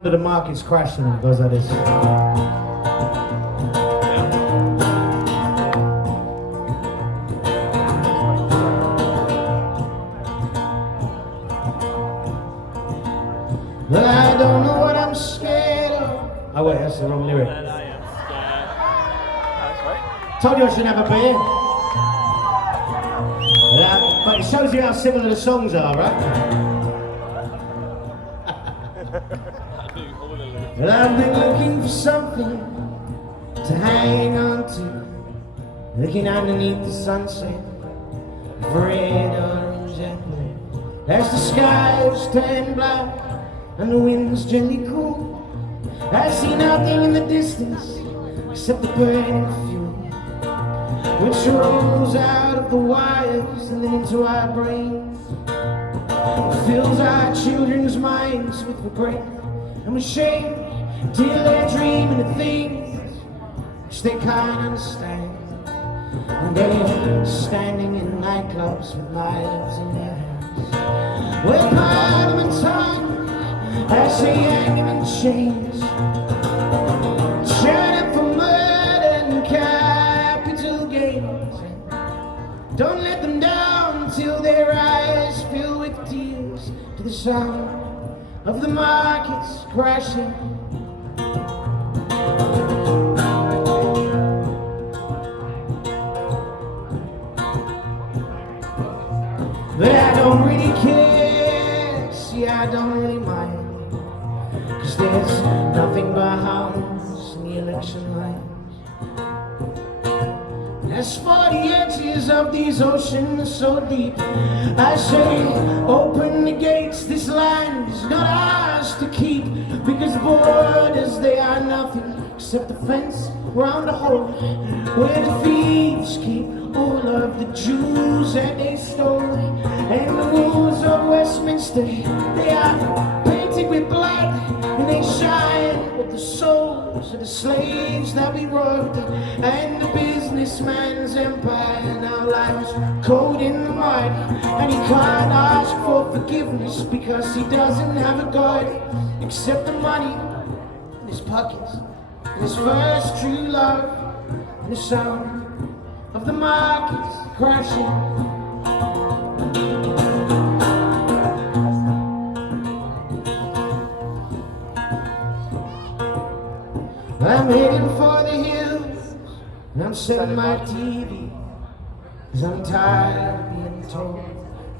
The market's crashing and it goes like this. Well, I don't know what I'm scared of. Oh wait, that's the wrong lyric. And I am scared. That's right. Told you I should have a beer. Yeah, but it shows you how similar the songs are, right? Well, I've been looking for something to hang on to, looking underneath the sunset, red, orange, and blue. As the skies turn black and the wind's gently cool, I see nothing in the distance except the burning fuel, which rolls out of the wires and then into our brains, fills our children's minds with regret and with shame, till they're dreaming of things which they can't understand. And they're standing in nightclubs with knives in their hands, with Parliament time as they hang them in chains, shut up for murder and capital gains. Don't let them down till their eyes fill with tears to the sound of the markets crashing. But I don't really care, see I don't really mind, 'cause there's nothing but hounds in the election lines. As for the edges of these oceans so deep, I say, open the gates, this land is not ours to keep, because borders, they are nothing except a fence round the hole where the thieves keep all of the Jews that they stole. And the walls of Westminster, they are painted with blood, and they shine with the souls of the slaves that we robbed. And the businessman's empire now lies cold in the mud, and he can't ask for forgiveness because he doesn't have a God except the money in his pockets, and his first true love, and the sound of the markets crashing. I'm heading for the hills, and I'm setting my TV, 'cause I'm tired of being told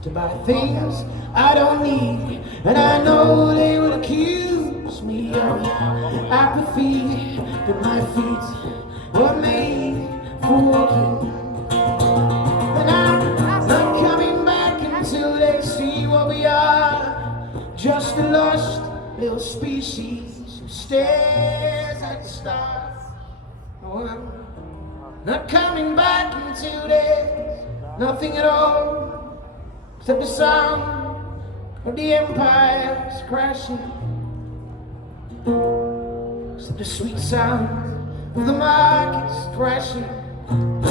to buy things I don't need. And I know they will accuse me of apathy, but my feet were made for walking. And I'm not coming back until they see what we are, just a lost little species who stares at the stars. Oh, I'm not coming back until there's nothing at all except the sound of the empires crashing, except the sweet sound of the markets crashing. Thank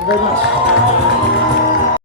you very much.